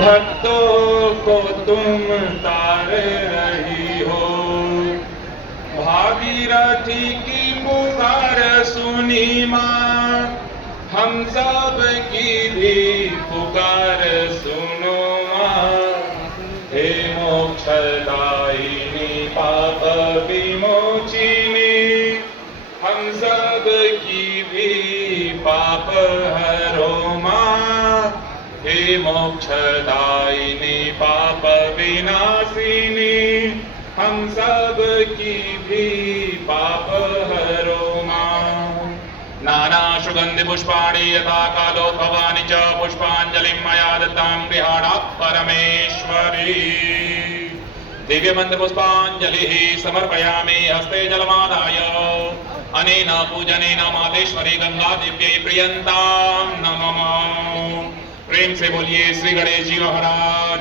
भक्तों को तुम तार रही हो। भागीरथी की पुकार सुनी माँ, हम सब की भी पुकार सुनो माँ। हे मोक्षदायिनी पाप विमोचिनी, हम सब की भी पाप हरो माँ। हे मोक्षदायिनी पाप विनाशिनी, हम सब की भी पाप हरो माँ। नाना सुगंधि पुष्पाणि यथा कालो भवानि च पुष्पांजलिं मया दत्तां गृहाणात् परमेश्वरी। दिव्य मंत्र पुष्पांजलिः समर्पयामि हस्ते जलमादाय। अनेन पूजनेन मातेश्वरी गंगा दिव्यै प्रियंतां नमः। प्रेम से बोलिए श्री गणेश जी महाराज